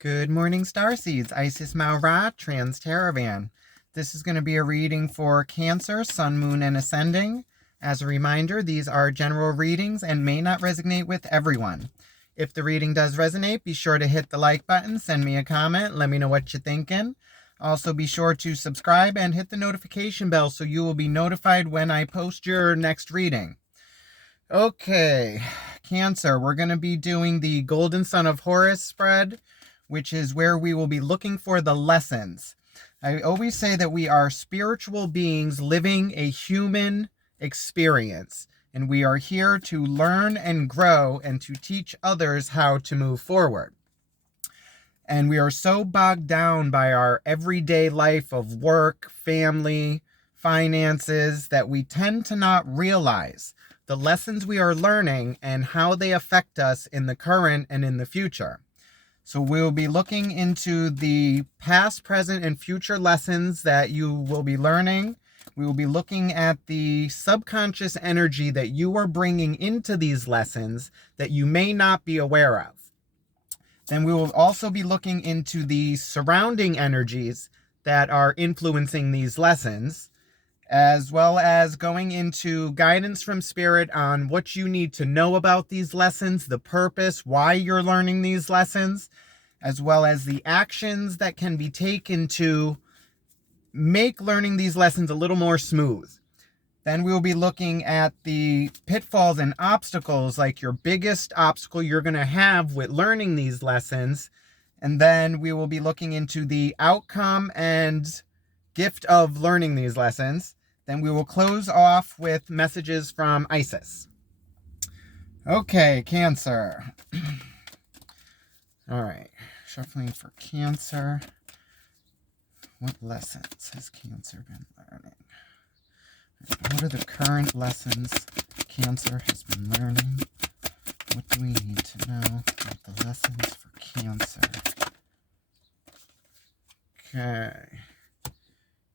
Good morning, Starseeds. Isis Maura, Trans Caravan. This is going to be a reading for Cancer, Sun, Moon, and Ascending. As a reminder, these are general readings and may not resonate with everyone. If the reading does resonate, be sure to hit the like button, send me a comment, let me know what you're thinking. Also, be sure to subscribe and hit the notification bell so you will be notified when I post your next reading. Okay, Cancer, we're going to be doing the Golden Sun of Horus spread, which is where we will be looking for the lessons. I always say that we are spiritual beings living a human experience, and we are here to learn and grow and to teach others how to move forward. And we are so bogged down by our everyday life of work, family, finances, that we tend to not realize the lessons we are learning and how they affect us in the current and in the future. So we'll be looking into the past, present, and future lessons that you will be learning. We will be looking at the subconscious energy that you are bringing into these lessons that you may not be aware of. Then we will also be looking into the surrounding energies that are influencing these lessons, as well as going into guidance from Spirit on what you need to know about these lessons, the purpose, why you're learning these lessons, as well as the actions that can be taken to make learning these lessons a little more smooth. Then we'll be looking at the pitfalls and obstacles, like your biggest obstacle you're going to have with learning these lessons. And then we will be looking into the outcome and gift of learning these lessons. Then we will close off with messages from Isis. Okay, Cancer. All right, shuffling for Cancer. What lessons has Cancer been learning? What are the current lessons Cancer has been learning? What do we need to know about the lessons for Cancer? Okay.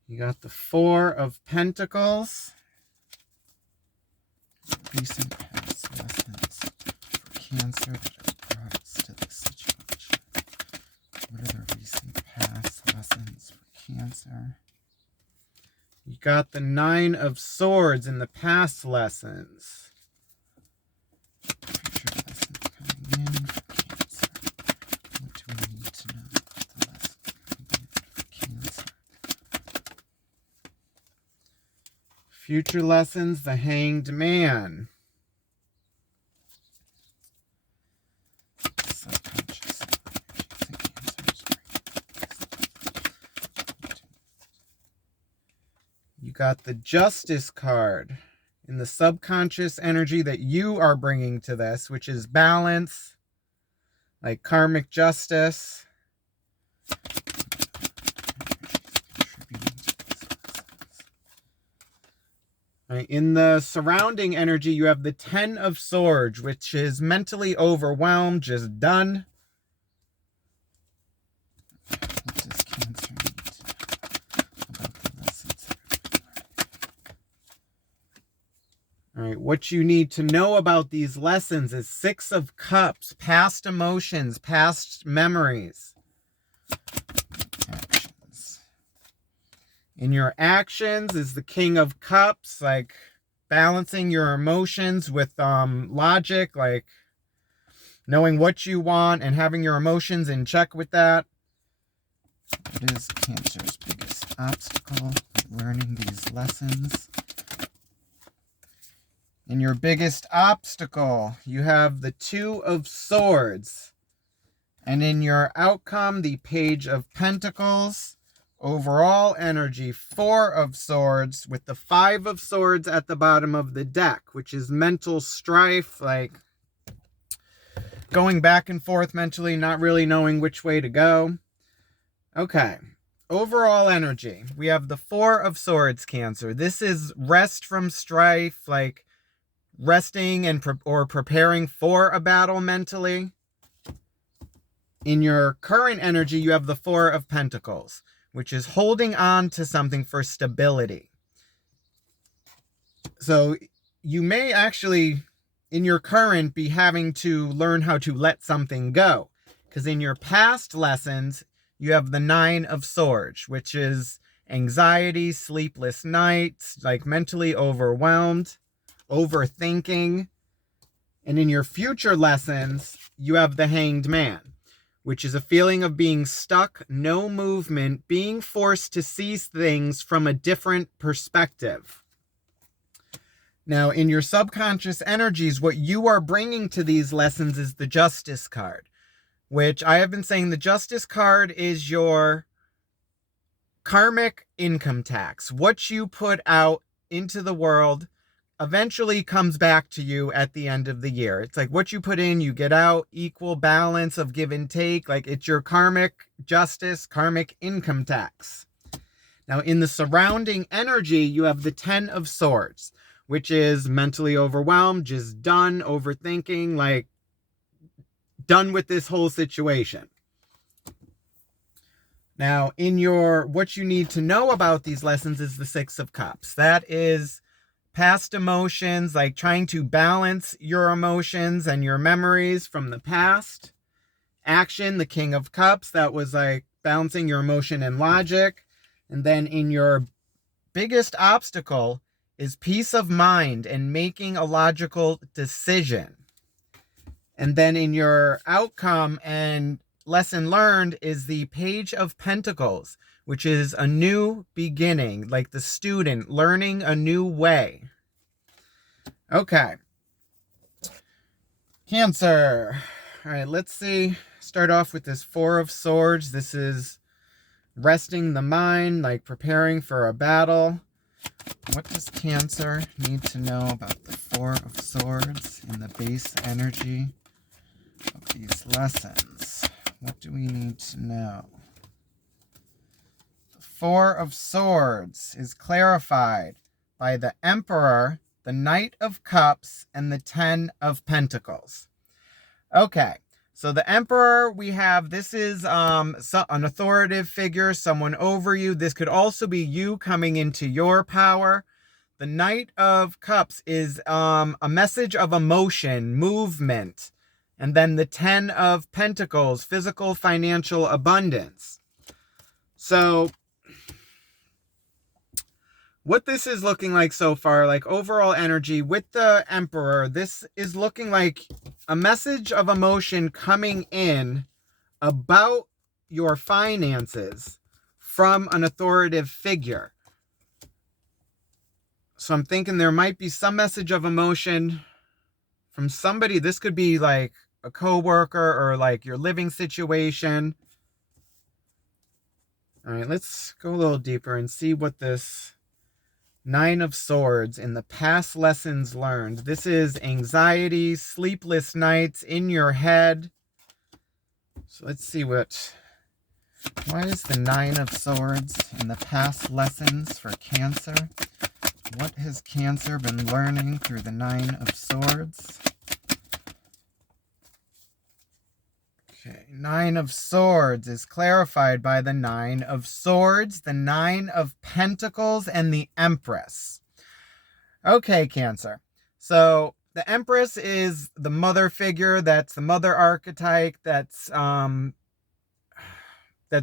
You got the Four of Pentacles. Recent past lessons for Cancer that have brought us to this situation. What are the recent past lessons for Cancer? You got the Nine of Swords in the past lessons. Future lessons coming in for Cancer. What do we need to know about the lessons coming in for Cancer? Future lessons, the Hanged Man. Subconscious. You got the Justice card in the subconscious energy that you are bringing to this, which is balance, like karmic justice. Right, in the surrounding energy, you have the Ten of Swords, which is mentally overwhelmed, just done. What does Cancer need to know about the lessons? All right, what you need to know about these lessons is Six of Cups, past emotions, past memories. Actions. In your actions is the King of Cups, like balancing your emotions with logic, like knowing what you want and having your emotions in check with that. What is Cancer's biggest obstacle in learning these lessons? In your biggest obstacle, you have the Two of Swords. And in your outcome, the Page of Pentacles. Overall energy, Four of Swords, with the Five of Swords at the bottom of the deck, which is mental strife, like going back and forth mentally, not really knowing which way to go. Okay. Overall energy, we have the Four of Swords, Cancer. This is rest from strife, like resting and or preparing for a battle mentally. In your current energy, you have the Four of Pentacles, which is holding on to something for stability. So you may actually, in your current, be having to learn how to let something go, Because in your past lessons, you have the 9 of Swords, which is anxiety, sleepless nights, like mentally overwhelmed, overthinking. And in your future lessons, you have the Hanged Man, which is a feeling of being stuck, no movement, being forced to see things from a different perspective. Now, in your subconscious energies, what you are bringing to these lessons is the Justice card, which I have been saying the Justice card is your karmic income tax. What you put out into the world eventually comes back to you at the end of the year. It's like what you put in, you get out, equal balance of give and take. Like it's your karmic justice, karmic income tax. Now, in the surrounding energy, you have the 10 of Swords, which is mentally overwhelmed, just done, overthinking, like done with this whole situation. Now, in your, what you need to know about these lessons is the 6 of Cups. That is past emotions, like trying to balance your emotions and your memories from the past. Action, the King of Cups, that was like balancing your emotion and logic. And then in your biggest obstacle is peace of mind and making a logical decision. And then in your outcome and lesson learned is the Page of Pentacles, which is a new beginning, like the student learning a new way. Okay. Cancer. All right, let's see. Start off with this 4 of Swords. This is resting the mind, like preparing for a battle. What does Cancer need to know about the 4 of Swords in the base energy of these lessons? What do we need to know? The 4 of Swords is clarified by the Emperor, the Knight of Cups, and the 10 of Pentacles. Okay, so the Emperor, we have, this is an authoritative figure, someone over you. This could also be you coming into your power. The Knight of Cups is a message of emotion, movement. And then the 10 of Pentacles, physical, financial abundance. So what this is looking like so far, like overall energy with the Emperor, this is looking like a message of emotion coming in about your finances from an authoritative figure. So I'm thinking there might be some message of emotion from somebody. This could be like a coworker or like your living situation. All right, let's go a little deeper and see what this 9 of Swords in the past lessons learned. This is anxiety, sleepless nights in your head. So let's see why is the 9 of Swords in the past lessons for Cancer? What has Cancer been learning through the 9 of Swords? Okay, 9 of Swords is clarified by the 9 of Swords, the 9 of Pentacles, and the Empress. Okay, Cancer. So the Empress is the mother figure. That's the mother archetype. That's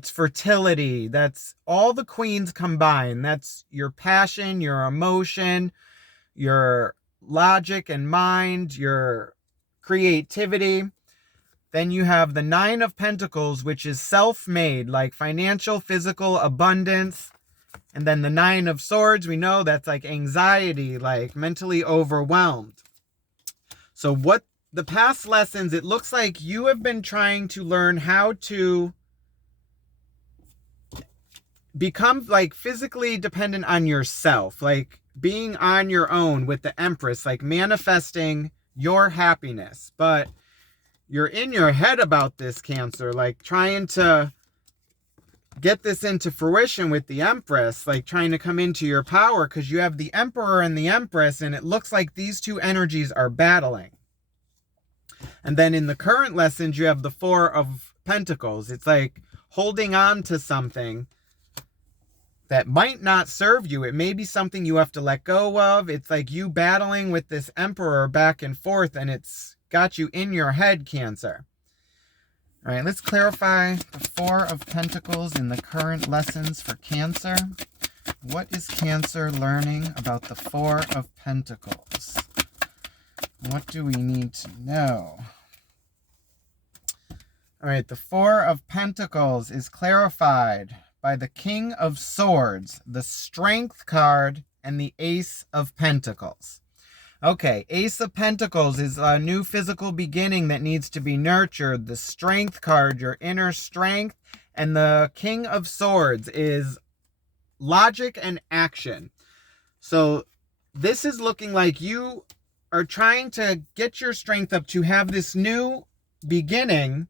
fertility. That's all the queens combined. That's your passion, your emotion, your logic and mind, your creativity. Then you have the 9 of Pentacles, which is self-made, like financial, physical abundance. And then the 9 of Swords, we know that's like anxiety, like mentally overwhelmed. So what the past lessons, it looks like you have been trying to learn how to become like physically dependent on yourself, like being on your own with the Empress, like manifesting your happiness. But you're in your head about this, Cancer, like trying to get this into fruition with the Empress, like trying to come into your power because you have the Emperor and the Empress, and it looks like these two energies are battling. And then in the current lessons, you have the 4 of Pentacles. It's like holding on to something that might not serve you. It may be something you have to let go of. It's like you battling with this Emperor back and forth, and it's got you in your head, Cancer. All right, let's clarify the Four of Pentacles in the current lessons for Cancer. What is Cancer learning about the Four of Pentacles? What do we need to know? All right, the Four of Pentacles is clarified by the King of Swords, the Strength card, and the Ace of Pentacles. Okay, Ace of Pentacles is a new physical beginning that needs to be nurtured. The Strength card, your inner strength. And the King of Swords is logic and action. So this is looking like you are trying to get your strength up to have this new beginning.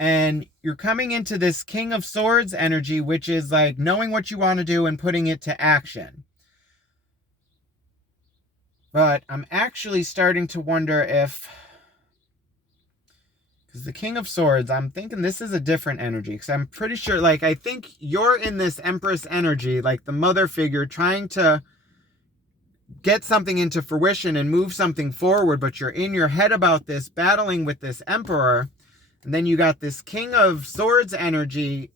And you're coming into this King of Swords energy, which is like knowing what you want to do and putting it to action. But I'm actually starting to wonder if, because the King of Swords, I'm thinking this is a different energy. Because I'm pretty sure, like, I think you're in this Empress energy, like the mother figure, trying to get something into fruition and move something forward. But you're in your head about this, battling with this Emperor. And then you got this King of Swords energy,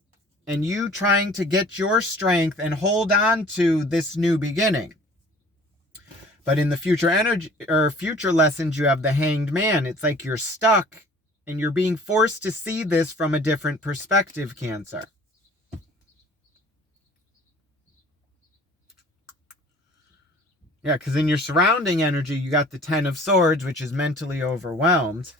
and you trying to get your strength and hold on to this new beginning. But in the future energy or future lessons, you have the Hanged Man. It's like you're stuck and you're being forced to see this from a different perspective, Cancer. Yeah, because in your surrounding energy, you got the Ten of Swords, which is mentally overwhelmed.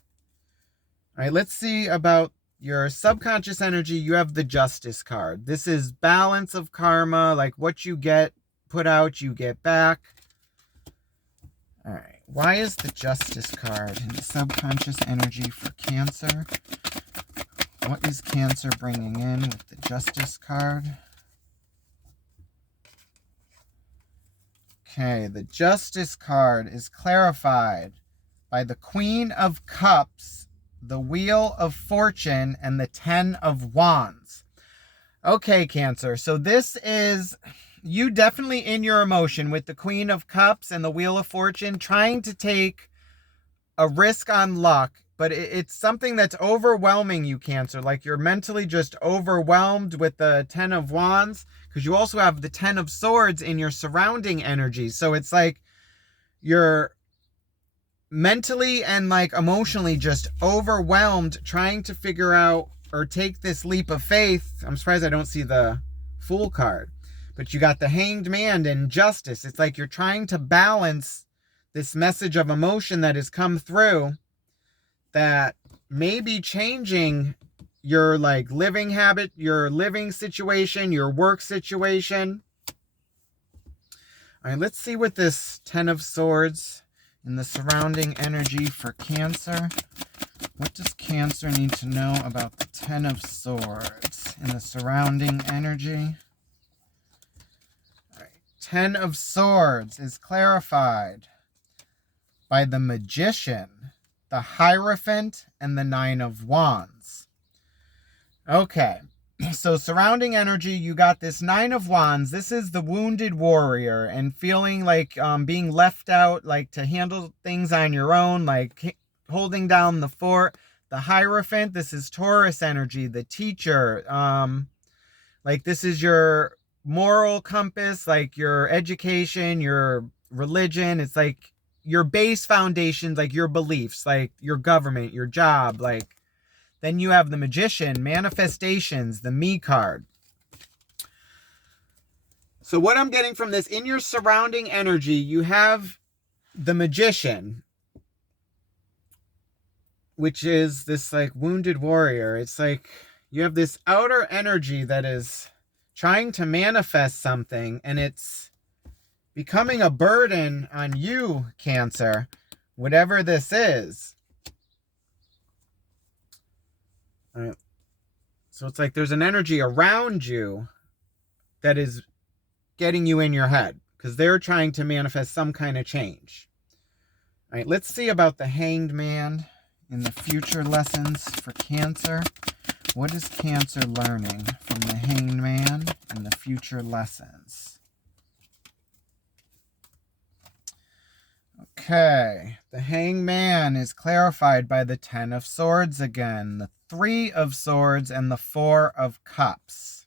All right, let's see about your subconscious energy. You have the Justice card. This is balance of karma, like what you get put out, you get back. All right, why is the Justice card in the subconscious energy for Cancer? What is Cancer bringing in with the Justice card? Okay, the Justice card is clarified by the Queen of Cups, the Wheel of Fortune, and the Ten of Wands. Okay, Cancer, so this is you definitely in your emotion with the Queen of Cups and the Wheel of Fortune, trying to take a risk on luck, but it's something that's overwhelming you, Cancer. Like you're mentally just overwhelmed with the Ten of Wands, because you also have the Ten of Swords in your surrounding energy. So it's like you're mentally and like emotionally just overwhelmed trying to figure out or take this leap of faith. I'm surprised I don't see the Fool card. But you got the Hanged Man and Justice. It's like you're trying to balance this message of emotion that has come through that may be changing your like living habit, your living situation, your work situation. All right, let's see what this Ten of Swords and the surrounding energy for Cancer. What does Cancer need to know about the Ten of Swords and the surrounding energy? All right, Ten of Swords is clarified by the Magician, the Hierophant, and the Nine of Wands. Okay, so surrounding energy, you got this Nine of Wands. This is the wounded warrior and feeling like being left out, like to handle things on your own, like holding down the fort. The Hierophant, this is Taurus energy, the teacher. Like this is your moral compass, like your education, your religion. It's like your base foundations, like your beliefs, like your government, your job, like. Then you have the Magician, manifestations, the Me card. So what I'm getting from this, in your surrounding energy, you have the Magician, which is this like wounded warrior. It's like you have this outer energy that is trying to manifest something, and it's becoming a burden on you, Cancer, whatever this is. All right. So it's like there's an energy around you that is getting you in your head because they're trying to manifest some kind of change. All right, let's see about the Hanged Man in the future lessons for Cancer. What is Cancer learning from the Hanged Man in the future lessons? Okay, the Hanged Man is clarified by the Ten of Swords again, the Three of Swords and the Four of Cups.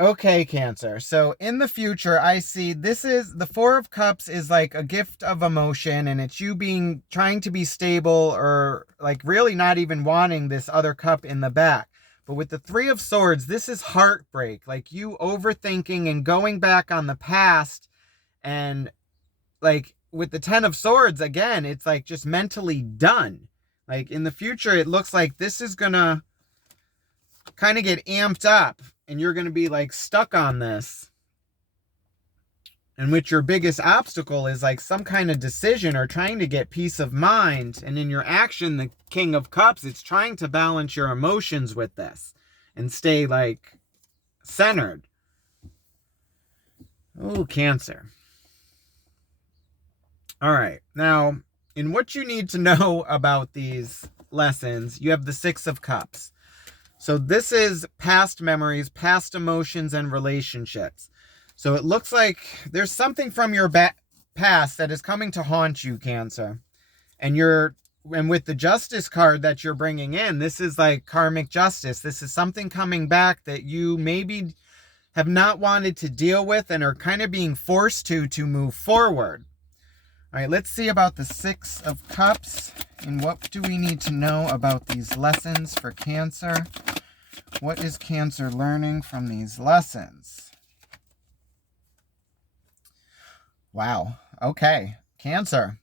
Okay, Cancer. So in the future, I see this is the Four of Cups is like a gift of emotion, and it's you trying to be stable, or like really not even wanting this other cup in the back. But with the Three of Swords, this is heartbreak, like you overthinking and going back on the past. And like with the Ten of Swords, again, it's like just mentally done. Like in the future, it looks like this is gonna kind of get amped up, and you're going to be like stuck on this, in which your biggest obstacle is like some kind of decision or trying to get peace of mind. And in your action, the King of Cups, it's trying to balance your emotions with this and stay like centered. Oh, Cancer. All right. Now, in what you need to know about these lessons, you have the Six of Cups. So this is past memories, past emotions, and relationships. So it looks like there's something from your past that is coming to haunt you, Cancer. And with the Justice card that you're bringing in, this is like karmic justice. This is something coming back that you maybe have not wanted to deal with and are kind of being forced to move forward. All right, let's see about the Six of Cups. And what do we need to know about these lessons for Cancer? What is Cancer learning from these lessons? Wow. Okay. Cancer.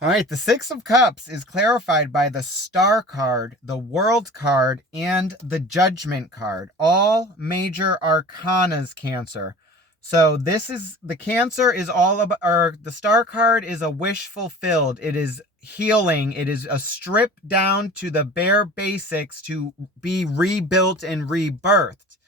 All right. The Six of Cups is clarified by the Star card, the World card, and the Judgment card. All major arcanas, Cancer. So this is, the Cancer is all about, or the Star card is a wish fulfilled. It is healing. It is a strip down to the bare basics to be rebuilt and rebirthed.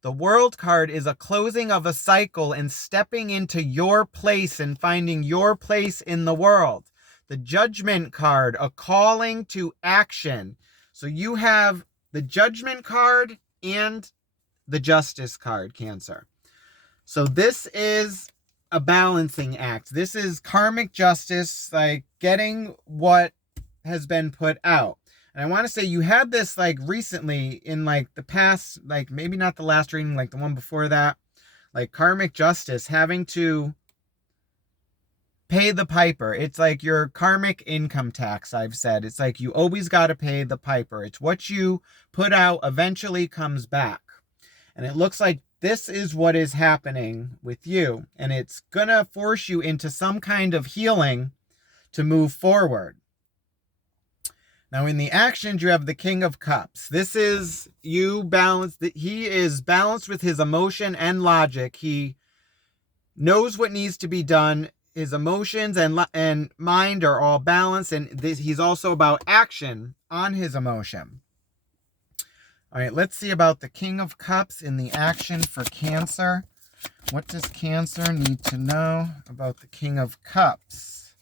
The World card is a closing of a cycle and stepping into your place and finding your place in the world. The Judgment card, a calling to action. So you have the Judgment card and the Justice card, Cancer. So this is a balancing act. This is karmic justice, like getting what has been put out. And I want to say you had this like recently in like the past, like maybe not the last reading, like the one before that, like karmic justice, having to pay the piper. It's like your karmic income tax, I've said. It's like you always got to pay the piper. It's what you put out eventually comes back. And it looks like this is what is happening with you. And it's going to force you into some kind of healing to move forward. Now, in the actions, you have the King of Cups. This is you balanced. He is balanced with his emotion and logic. He knows what needs to be done. His emotions and mind are all balanced. And he's also about action on his emotion. All right, let's see about the King of Cups in the action for Cancer. What does Cancer need to know about the King of Cups?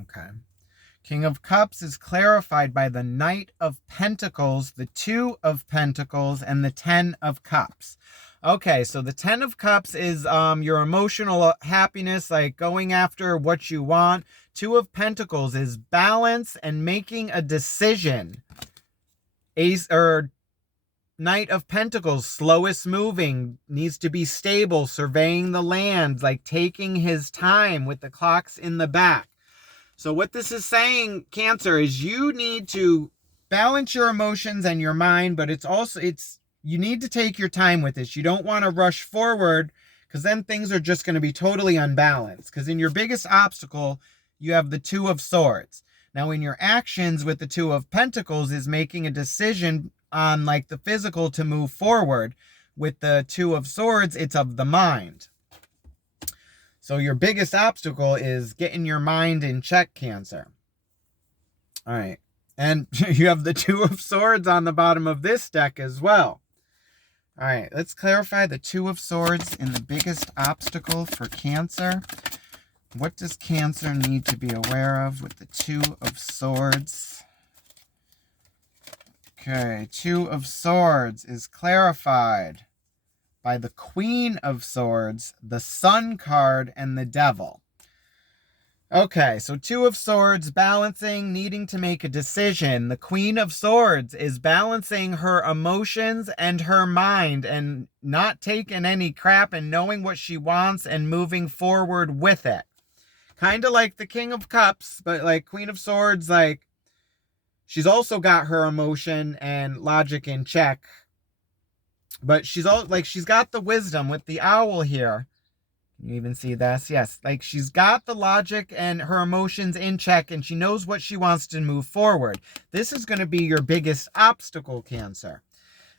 Okay. King of Cups is clarified by the Knight of Pentacles, the Two of Pentacles, and the Ten of Cups. Okay, so the Ten of Cups is your emotional happiness, like going after what you want. Two of Pentacles is balance and making a decision. Knight of Pentacles, slowest moving, needs to be stable, surveying the land, like taking his time with the clocks in the back. So what this is saying, Cancer, is you need to balance your emotions and your mind, but you need to take your time with this. You don't want to rush forward, because then things are just going to be totally unbalanced. Because in your biggest obstacle, you have the Two of Swords. Now, in your actions with the Two of Pentacles is making a decision on like the physical to move forward. With the Two of Swords, it's of the mind. So your biggest obstacle is getting your mind in check, Cancer. All right. And you have the Two of Swords on the bottom of this deck as well. All right, let's clarify the Two of Swords and the biggest obstacle for Cancer. What does Cancer need to be aware of with the Two of Swords? Okay, Two of Swords is clarified by the Queen of Swords, the Sun card, and the Devil. Okay, so Two of Swords, balancing, needing to make a decision. The Queen of Swords is balancing her emotions and her mind and not taking any crap and knowing what she wants and moving forward with it. Kind of like the King of Cups, but like Queen of Swords, like she's also got her emotion and logic in check. But she's all like she's got the wisdom with the owl here. You even see this? Yes. Like she's got the logic and her emotions in check and she knows what she wants to move forward. This is going to be your biggest obstacle, Cancer.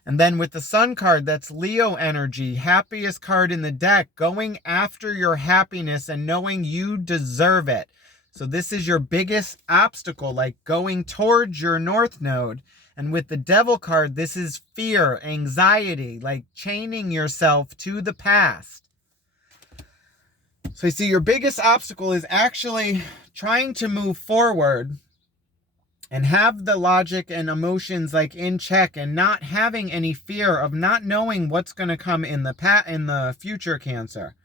And then with the Sun card, that's Leo energy, happiest card in the deck, going after your happiness and knowing you deserve it. So this is your biggest obstacle, like going towards your North Node. And with the Devil card, this is fear, anxiety, like chaining yourself to the past. So you see, your biggest obstacle is actually trying to move forward and have the logic and emotions like in check and not having any fear of not knowing what's going to come in the future, Cancer.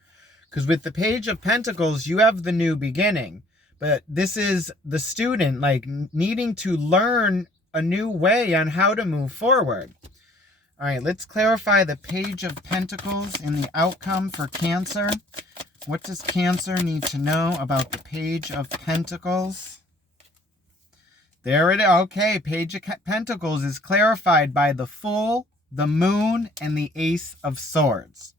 Because with the Page of Pentacles, you have the new beginning. But this is the student like needing to learn a new way on how to move forward. All right, let's clarify the Page of Pentacles in the outcome for Cancer. What does Cancer need to know about the Page of Pentacles? There it is. Okay, Page of Pentacles is clarified by the Fool, the Moon, and the Ace of Swords.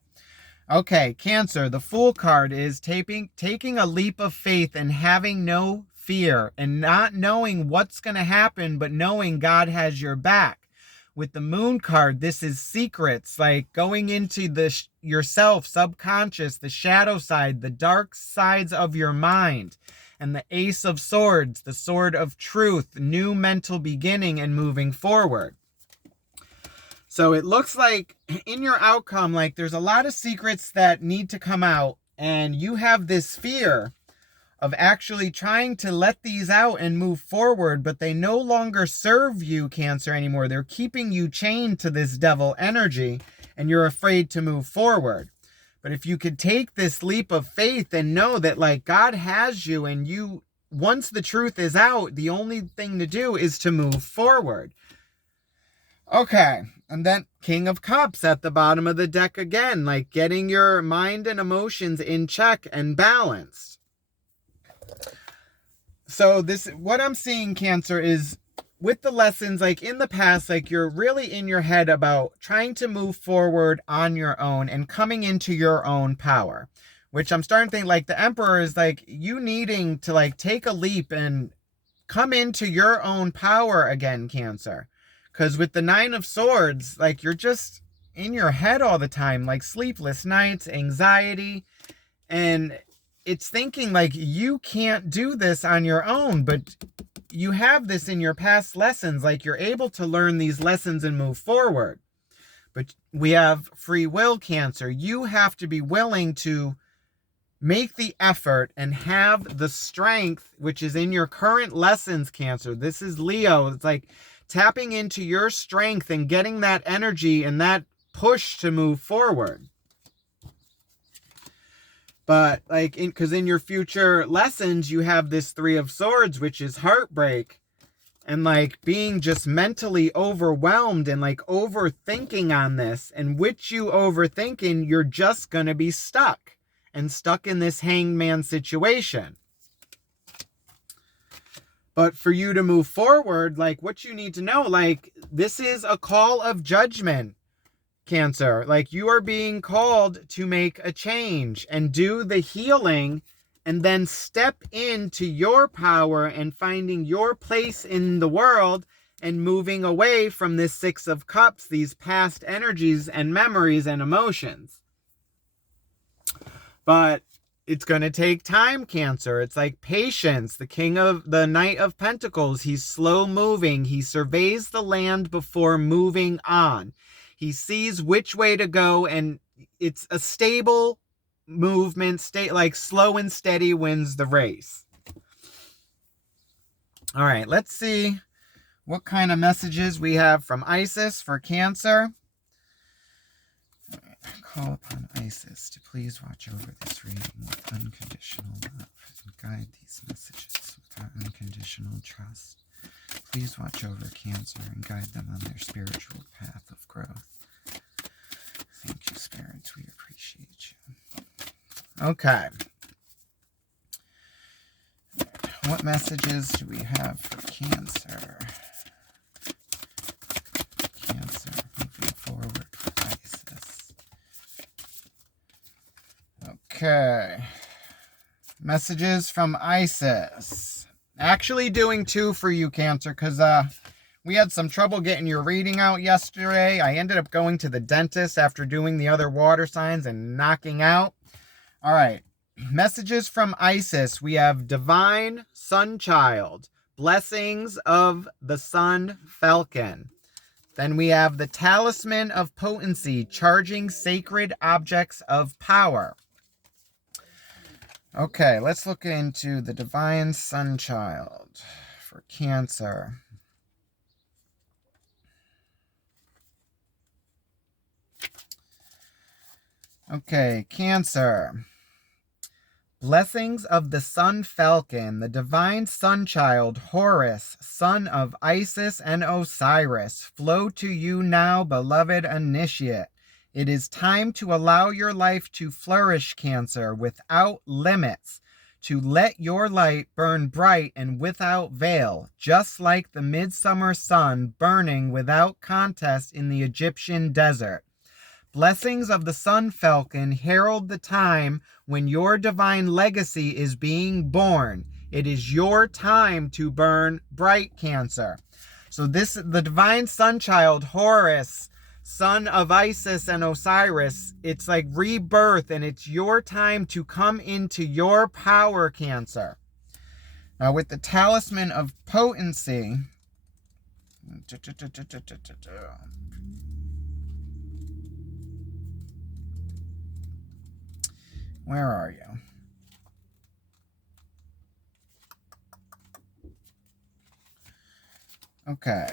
Okay, Cancer, the Fool card is taking a leap of faith and having no fear and not knowing what's going to happen, but knowing God has your back. With the Moon card, this is secrets, like going into yourself, subconscious, the shadow side, the dark sides of your mind. And the Ace of Swords, the sword of truth, new mental beginning and moving forward. So it looks like in your outcome, like there's a lot of secrets that need to come out. And you have this fear of actually trying to let these out and move forward, but they no longer serve you, Cancer, anymore. They're keeping you chained to this devil energy, and you're afraid to move forward. But if you could take this leap of faith and know that, like, God has you, and you, once the truth is out, the only thing to do is to move forward. Okay, and then King of Cups at the bottom of the deck again, like getting your mind and emotions in check and balanced. So what I'm seeing, Cancer, is with the lessons, like in the past, like you're really in your head about trying to move forward on your own and coming into your own power, which I'm starting to think like the Emperor is like you needing to like take a leap and come into your own power again, Cancer. Because with the Nine of Swords, like you're just in your head all the time, like sleepless nights, anxiety, and it's thinking like you can't do this on your own, but you have this in your past lessons, like you're able to learn these lessons and move forward. But we have free will, Cancer. You have to be willing to make the effort and have the strength, which is in your current lessons, Cancer. This is Leo. It's like tapping into your strength and getting that energy and that push to move forward. But like, because in your future lessons, you have this Three of Swords, which is heartbreak and like being just mentally overwhelmed and like overthinking on this. And which you overthinking, you're just going to be stuck in this hangman situation. But for you to move forward, like what you need to know, like this is a call of judgment. Cancer, like you are being called to make a change and do the healing and then step into your power and finding your place in the world and moving away from this Six of Cups, these past energies and memories and emotions. But it's going to take time, Cancer. It's like patience. The Knight of Pentacles, he's slow moving. He surveys the land before moving on. He sees which way to go, and it's a stable movement, like slow and steady wins the race. All right, let's see what kind of messages we have from Isis for Cancer. call upon Isis to please watch over this reading with unconditional love and guide these messages with our unconditional trust. Please watch over Cancer and guide them on their spiritual path of growth. Thank you, spirits. We appreciate you. Okay. What messages do we have for Cancer? Cancer, moving forward for Isis. Okay. Messages from Isis. Actually doing 2 for you, Cancer, because we had some trouble getting your reading out yesterday. I ended up going to the dentist after doing the other water signs and knocking out. All right. Messages from Isis. We have Divine Sun Child. Blessings of the Sun Falcon. Then we have the Talisman of Potency. Charging sacred objects of power. Okay, let's look into the Divine Sun Child for Cancer. Okay, Cancer. Blessings of the Sun Falcon, the Divine Sun Child, Horus, son of Isis and Osiris, flow to you now, beloved initiate. It is time to allow your life to flourish, Cancer, without limits, to let your light burn bright and without veil, just like the midsummer sun burning without contest in the Egyptian desert. Blessings of the Sun Falcon herald the time when your divine legacy is being born. It is your time to burn bright, Cancer. So the Divine Sun Child, Horus, son of Isis and Osiris, it's like rebirth, and it's your time to come into your power, Cancer. Now with the Talisman of Potency, where are you? Okay.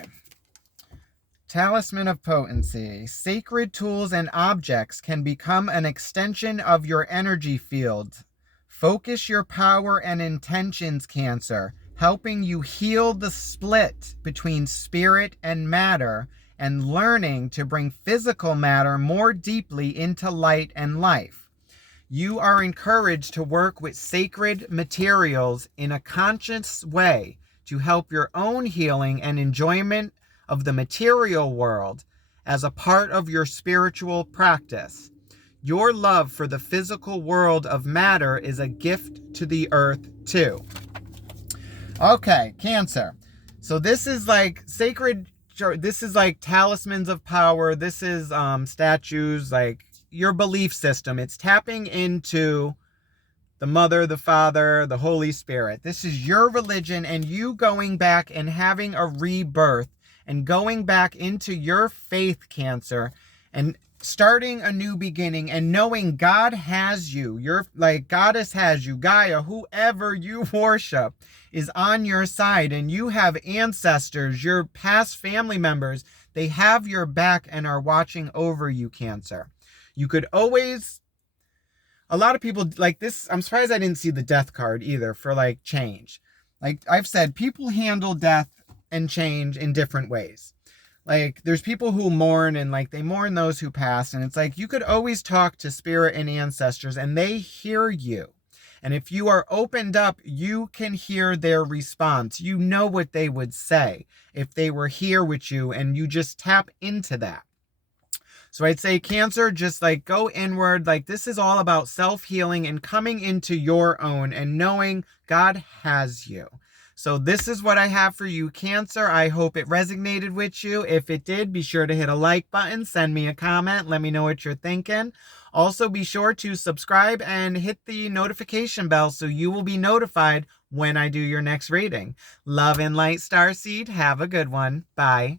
Talisman of Potency. Sacred tools and objects can become an extension of your energy field. Focus your power and intentions, Cancer, helping you heal the split between spirit and matter and learning to bring physical matter more deeply into light and life. You are encouraged to work with sacred materials in a conscious way to help your own healing and enjoyment of the material world as a part of your spiritual practice. Your love for the physical world of matter is a gift to the earth too. Okay, Cancer. So this is like sacred, this is like talismans of power. This is statues, like your belief system. It's tapping into the Mother, the Father, the Holy Spirit. This is your religion and you going back and having a rebirth and going back into your faith, Cancer, and starting a new beginning and knowing God has you. You're like Goddess has you. Gaia, whoever you worship, is on your side, and you have ancestors, your past family members. They have your back and are watching over you, Cancer. You could always, a lot of people like this. I'm surprised I didn't see the death card either for like change. Like I've said, people handle death and change in different ways. Like there's people who mourn and like they mourn those who pass, and it's like you could always talk to spirit and ancestors and they hear you. And if you are opened up, you can hear their response. You know what they would say if they were here with you, and you just tap into that. So I'd say, Cancer, just like go inward. Like this is all about self-healing and coming into your own and knowing God has you. So this is what I have for you, Cancer. I hope it resonated with you. If it did, be sure to hit a like button, send me a comment, let me know what you're thinking. Also, be sure to subscribe and hit the notification bell so you will be notified when I do your next reading. Love and light, Starseed. Have a good one. Bye.